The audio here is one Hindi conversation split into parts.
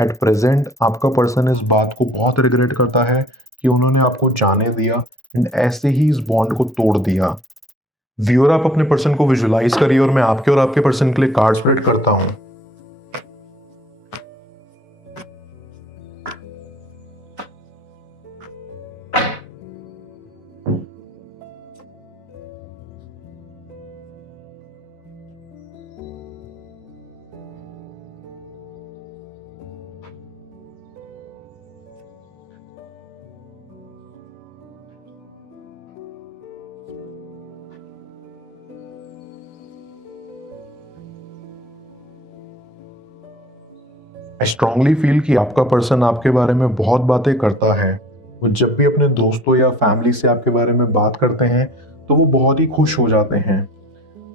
एट प्रेजेंट आपका पर्सन इस बात को बहुत रिग्रेट करता है कि उन्होंने आपको जाने दिया एंड ऐसे ही इस बॉन्ड को तोड़ दिया। व्यूअर, आप अपने पर्सन को विजुलाइज करिए और मैं आपके और आपके पर्सन के लिए कार्ड स्प्रेड करता हूं। आई स्ट्रांगली फील कि आपका पर्सन आपके बारे में बहुत बातें करता है। वो जब भी अपने दोस्तों या फैमिली से आपके बारे में बात करते हैं तो वो बहुत ही खुश हो जाते हैं।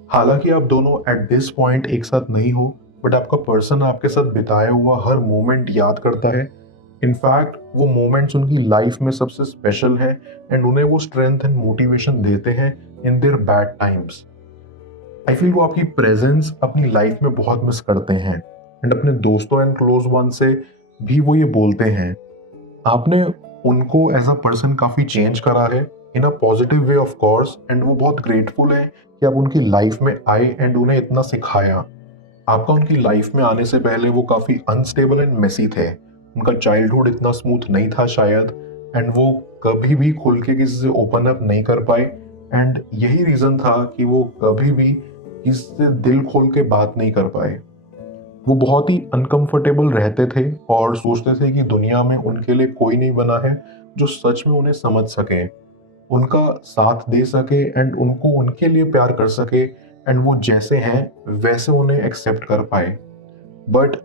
हालांकि आप दोनों एट दिस पॉइंट एक साथ नहीं हो, बट आपका पर्सन आपके साथ बिताया हुआ हर मोमेंट याद करता है। इनफैक्ट वो मोमेंट्स उनकी लाइफ में सबसे स्पेशल है एंड उन्हें वो स्ट्रेंथ एंड मोटिवेशन देते हैं in their bad times. I feel वो आपकी प्रेजेंस अपनी लाइफ में बहुत मिस करते हैं एंड अपने दोस्तों एंड क्लोज वन से भी वो ये बोलते हैं। आपने उनको एज अ पर्सन काफ़ी चेंज करा है in a positive way of course, and वो बहुत ग्रेटफुल है कि आप उनकी लाइफ में आए एंड उन्हें इतना सिखाया। आपका उनकी लाइफ में आने से पहले वो काफ़ी अनस्टेबल एंड मेसी थे। उनका चाइल्डहुड इतना स्मूथ नहीं था शायद, एंड वो कभी भी खुल के किसी से ओपन अप नहीं कर पाए। एंड यही रीज़न था कि वो कभी भी किसी से दिल खोल के बात नहीं कर पाए। वो बहुत ही अनकंफर्टेबल रहते थे और सोचते थे कि दुनिया में उनके लिए कोई नहीं बना है जो सच में उन्हें समझ सके, उनका साथ दे सके एंड उनको उनके लिए प्यार कर सके एंड वो जैसे हैं वैसे उन्हें एक्सेप्ट कर पाए। बट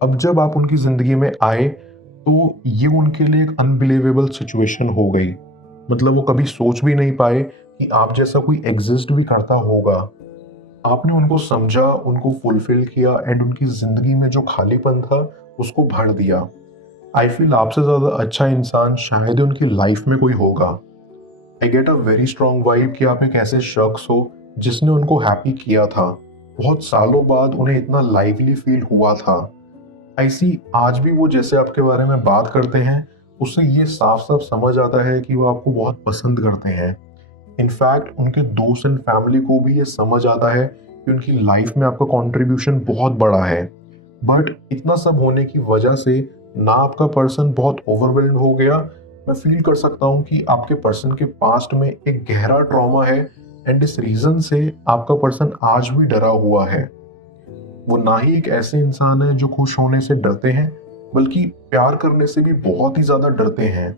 अब जब आप उनकी ज़िंदगी में आए तो ये उनके लिए एक अनबिलीवेबल सिचुएशन हो गई। मतलब वो कभी सोच भी नहीं पाए कि आप जैसा कोई एग्जिस्ट भी करता होगा। आपने उनको समझा, उनको फुलफिल किया एंड उनकी ज़िंदगी में जो खालीपन था उसको भर दिया। आई फील आपसे ज़्यादा अच्छा इंसान शायद ही उनकी लाइफ में कोई होगा। I get a very strong vibe कि आप एक ऐसे शख्स हो जिसने उनको हैप्पी किया था। बहुत सालों बाद उन्हें इतना लाइवली फील हुआ था। आई सी आज भी वो जैसे आपके बारे में बात करते हैं उससे ये साफ साफ समझ आता है कि वो आपको बहुत पसंद करते हैं। इनफैक्ट उनके दोस्त एंड फैमिली को भी ये समझ आता है कि उनकी लाइफ में आपका कंट्रीब्यूशन बहुत बड़ा है। बट इतना सब होने की वजह से ना आपका पर्सन बहुत ओवरवेल्ड हो गया। मैं फील कर सकता हूँ कि आपके पर्सन के पास्ट में एक गहरा ट्रॉमा है एंड इस रीजन से आपका पर्सन आज भी डरा हुआ है। वो ना ही एक ऐसे इंसान है जो खुश होने से डरते हैं, बल्कि प्यार करने से भी बहुत ही ज्यादा डरते हैं।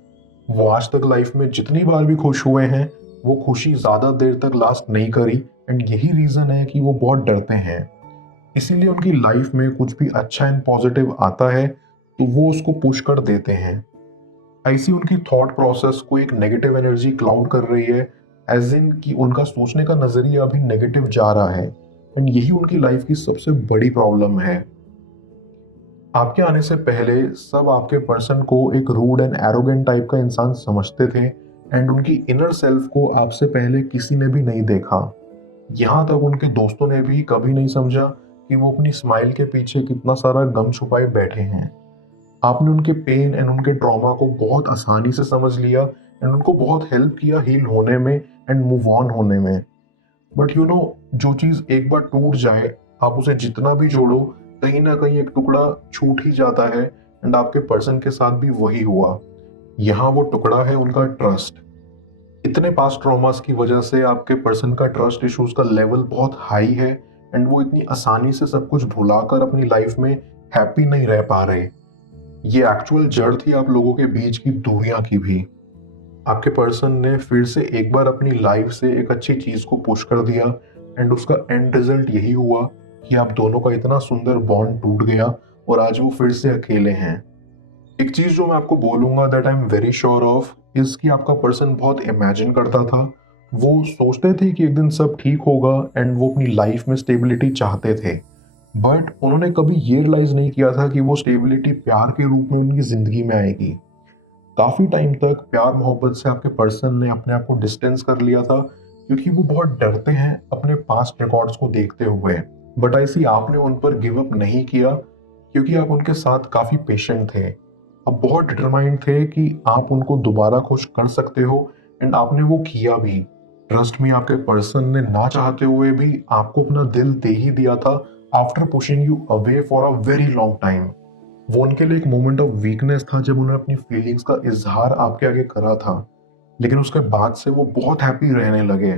वो आज तक लाइफ में जितनी बार भी खुश हुए हैं वो खुशी ज्यादा देर तक लास्ट नहीं करी एंड यही रीजन है कि वो बहुत डरते हैं। इसीलिए उनकी लाइफ में कुछ भी अच्छा एंड पॉजिटिव आता है तो वो उसको पुश कर देते हैं। ऐसी उनकी थॉट प्रोसेस को एक नेगेटिव एनर्जी क्लाउड कर रही है, एज इन कि उनका सोचने का नजरिया अभी नेगेटिव जा रहा है एंड यही उनकी लाइफ की सबसे बड़ी प्रॉब्लम है। आपके आने से पहले सब आपके पर्सन को एक रूड एंड एरोगेंट टाइप का इंसान समझते थे एंड उनकी इनर सेल्फ को आपसे पहले किसी ने भी नहीं देखा। यहाँ तक उनके दोस्तों ने भी कभी नहीं समझा कि वो अपनी स्माइल के पीछे कितना सारा गम छुपाए बैठे हैं। आपने उनके पेन एंड उनके ट्रॉमा को बहुत आसानी से समझ लिया एंड उनको बहुत हेल्प किया हील होने में एंड मूव ऑन होने में। बट जो चीज़ एक बार टूट जाए आप उसे जितना भी जोड़ो कहीं ना कहीं एक टुकड़ा छूट ही जाता है एंड आपके पर्सन के साथ भी वही हुआ। यहाँ वो टुकड़ा है उनका ट्रस्ट। इतने पास्ट ट्रॉमास की वजह से आपके पर्सन का ट्रस्ट इश्यूज का लेवल बहुत हाई है एंड वो इतनी आसानी से सब कुछ भुलाकर अपनी लाइफ में हैप्पी नहीं रह पा रहे। ये एक्चुअल जड़ थी आप लोगों के बीच की दूरियां की भी। आपके पर्सन ने फिर से एक बार अपनी लाइफ से एक अच्छी चीज को पुश कर दिया एंड उसका एंड रिजल्ट यही हुआ कि आप दोनों का इतना सुंदर बॉन्ड टूट गया और आज वो फिर से अकेले हैं। एक चीज जो मैं आपको बोलूंगा that I am very sure of is कि आपका पर्सन बहुत इमेजिन करता था। वो सोचते थे कि एक दिन सब ठीक होगा एंड वो अपनी लाइफ में स्टेबिलिटी चाहते थे। बट उन्होंने कभी ये रियलाइज नहीं किया था कि वो स्टेबिलिटी प्यार के रूप में उनकी जिंदगी में आएगी। काफी टाइम तक प्यार मोहब्बत से आपके पर्सन ने अपने आप को डिस्टेंस कर लिया था क्योंकि वो बहुत डरते हैं अपने पास्ट रिकॉर्ड्स को देखते हुए। बट ऐसी आपने उन पर गिव अप नहीं किया। क्योंकि आप उनके साथ काफ़ी पेशेंट थे। आप बहुत डिटरमाइंड थे कि आप उनको दोबारा खुश कर सकते हो एंड आपने वो किया भी। ट्रस्ट में आपके पर्सन ने ना चाहते हुए भी आपको अपना दिल दे ही दिया था after pushing you away for a very long time. वो उनके लिए एक मोमेंट ऑफ वीकनेस था जब उन्होंने अपनी फीलिंग्स का इजहार आपके आगे करा था, लेकिन उसके बाद से वो बहुत हैप्पी रहने लगे।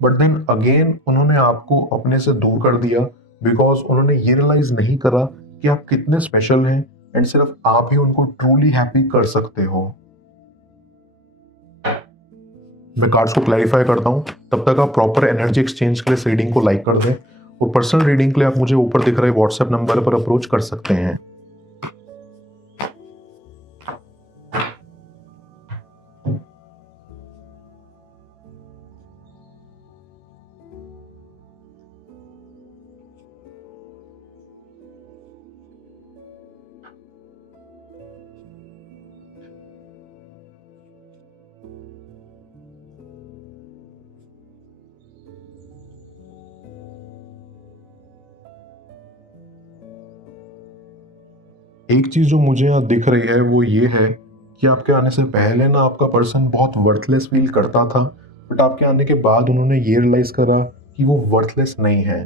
बट देन अगेन उन्होंने आपको अपने से दूर कर दिया बिकॉज उन्होंने ये रियलाइज नहीं करा कि आप कितने स्पेशल हैं एंड सिर्फ आप ही उनको ट्रूली हैप्पी कर सकते हो। मैं कार्ड्स को क्लैरिफाई करता हूँ, तब तक आप प्रॉपर एनर्जी एक्सचेंज के लिए इस रीडिंग को लाइक कर दें और पर्सनल रीडिंग के लिए आप मुझे ऊपर दिख रहे व्हाट्सएप नंबर पर अप्रोच कर सकते हैं। एक चीज जो मुझे यहाँ दिख रही है वो ये है कि आपके आने से पहले ना आपका पर्सन बहुत वर्थलेस फील करता था, बट आपके आने के बाद उन्होंने ये रियलाइज करा कि वो वर्थलेस नहीं है।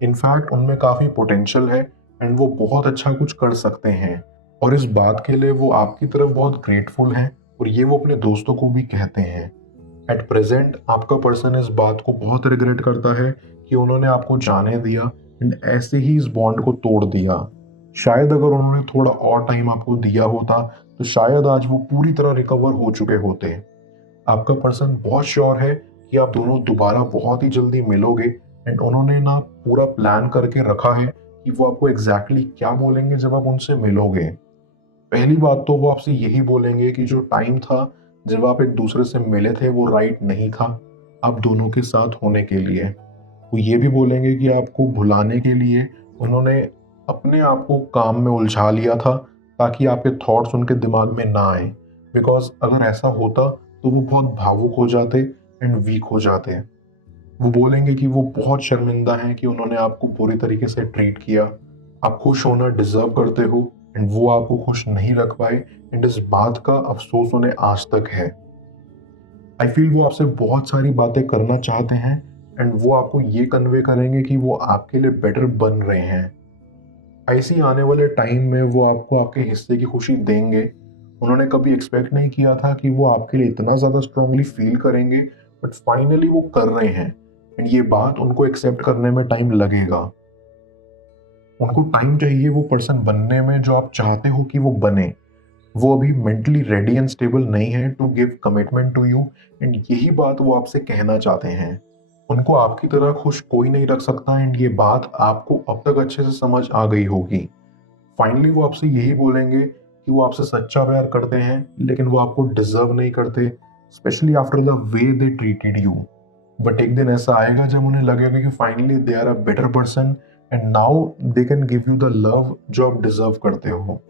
इनफैक्ट उनमें काफी पोटेंशियल है एंड वो बहुत अच्छा कुछ कर सकते हैं, और इस बात के लिए वो आपकी तरफ बहुत ग्रेटफुल हैं और ये वो अपने दोस्तों को भी कहते हैं। एट प्रेजेंट आपका पर्सन इस बात को बहुत रिग्रेट करता है कि उन्होंने आपको जाने दिया एंड ऐसे ही इस बॉन्ड को तोड़ दिया। शायद अगर उन्होंने थोड़ा और टाइम आपको दिया होता तो शायद आज वो पूरी तरह रिकवर हो चुके होते। आपका पर्सन बहुत श्योर है कि आप दोनों दोबारा बहुत ही जल्दी मिलोगे एंड उन्होंने ना पूरा प्लान करके रखा है कि वो आपको एग्जैक्टली क्या बोलेंगे जब आप उनसे मिलोगे। पहली बात तो वो आपसे यही बोलेंगे कि जो टाइम था जब आप एक दूसरे से मिले थे वो राइट नहीं था आप दोनों के साथ होने के लिए। वो ये भी बोलेंगे कि आपको भुलाने के लिए उन्होंने अपने आप को काम में उलझा लिया था ताकि आपके थॉट्स उनके दिमाग में ना आए, बिकॉज अगर ऐसा होता तो वो बहुत भावुक हो जाते एंड वीक हो जाते। वो बोलेंगे कि वो बहुत शर्मिंदा हैं कि उन्होंने आपको पूरी तरीके से ट्रीट किया, आप खुश होना डिजर्व करते हो एंड वो आपको खुश नहीं रख पाए एंड इस बात का अफसोस उन्हें आज तक है। आई फील वो आपसे बहुत सारी बातें करना चाहते हैं एंड वो आपको ये कन्वे करेंगे कि वो आपके लिए बेटर बन रहे हैं। ऐसी आने वाले टाइम में वो आपको आपके हिस्से की खुशी देंगे। उन्होंने कभी एक्सपेक्ट नहीं किया था कि वो आपके लिए इतना ज़्यादा स्ट्रांगली फील करेंगे, बट फाइनली वो कर रहे हैं एंड ये बात उनको एक्सेप्ट करने में टाइम लगेगा। उनको टाइम चाहिए वो पर्सन बनने में जो आप चाहते हो कि वो बने। वो अभी मेंटली रेडी एंड स्टेबल नहीं है to give commitment to you and यही बात वो आपसे कहना चाहते हैं। उनको आपकी तरह खुश कोई नहीं रख सकता एंड ये बात आपको अब तक अच्छे से समझ आ गई होगी। फाइनली वो आपसे यही बोलेंगे कि वो आपसे सच्चा प्यार करते हैं लेकिन वो आपको डिजर्व नहीं करते, specially after the way they treated you. But एक दिन ऐसा आएगा जब उन्हें लगेगा कि finally they are a better person and now they can give you the love जो आप डिजर्व करते हो।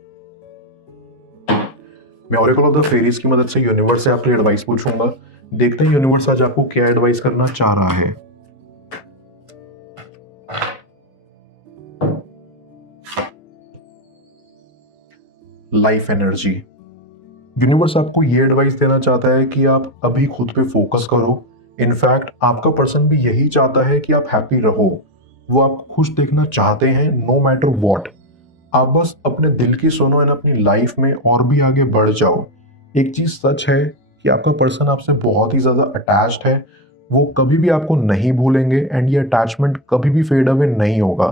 मैं ऑरेकल ऑफ द फेरीज की मदद से यूनिवर्स से आपके एडवाइस पूछूंगा। देखते हैं यूनिवर्स आज आपको क्या एडवाइस करना चाह रहा है। Life energy. यूनिवर्स आपको ये एडवाइस देना चाहता है कि आप अभी खुद पे फोकस करो। इनफैक्ट आपका पर्सन भी यही चाहता है कि आप हैप्पी रहो। वो आपको खुश देखना चाहते हैं नो मैटर व्हाट। आप बस अपने दिल की सुनो एंड अपनी लाइफ में और भी आगे बढ़ जाओ। एक चीज सच है कि आपका पर्सन आपसे बहुत ही ज्यादा अटैच्ड है। वो कभी भी आपको नहीं भूलेंगे एंड ये अटैचमेंट कभी भी फेड अवे नहीं होगा।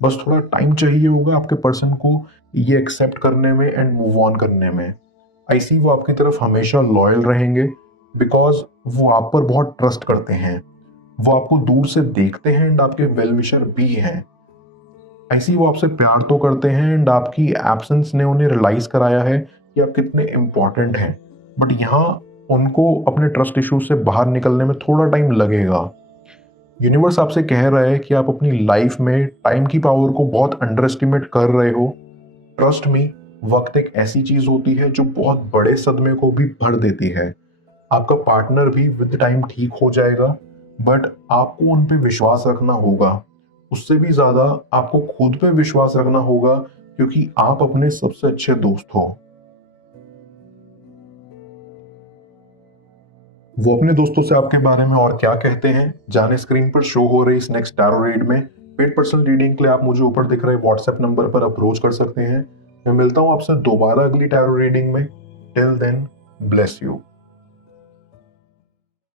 बस थोड़ा टाइम चाहिए होगा आपके पर्सन को ये एक्सेप्ट करने में एंड मूव ऑन करने में। ऐसी वो आपकी तरफ हमेशा लॉयल रहेंगे बिकॉज वो आप पर बहुत ट्रस्ट करते हैं। वो आपको दूर से देखते हैं एंड आपके वेल विशर भी हैं। ऐसे ही वो आपसे प्यार तो करते हैं एंड आपकी एब्सेंस ने उन्हें रियलाइज कराया है कि आप कितने इम्पोर्टेंट हैं। बट यहाँ उनको अपने ट्रस्ट इश्यूज से बाहर निकलने में थोड़ा टाइम लगेगा। यूनिवर्स आपसे कह रहा है कि आप अपनी लाइफ में टाइम की पावर को बहुत अंडर एस्टिमेट कर रहे हो। ट्रस्ट मी, वक्त एक ऐसी चीज होती है जो बहुत बड़े सदमे को भी भर देती है। आपका पार्टनर भी विद टाइम ठीक हो जाएगा, बट आपको उन पे विश्वास रखना होगा। उससे भी ज्यादा आपको खुद पे विश्वास रखना होगा क्योंकि आप अपने सबसे अच्छे दोस्त हो। वो अपने दोस्तों से आपके बारे में और क्या कहते हैं, जाने स्क्रीन पर शो हो रही इस नेक्स्ट टैरो रीड में। पेड पर्सनल रीडिंग के लिए आप मुझे ऊपर दिख रहे व्हाट्सएप नंबर पर अप्रोच कर सकते हैं। मैं मिलता हूं आपसे दोबारा अगली टैरो रीडिंग में। Till then, bless you.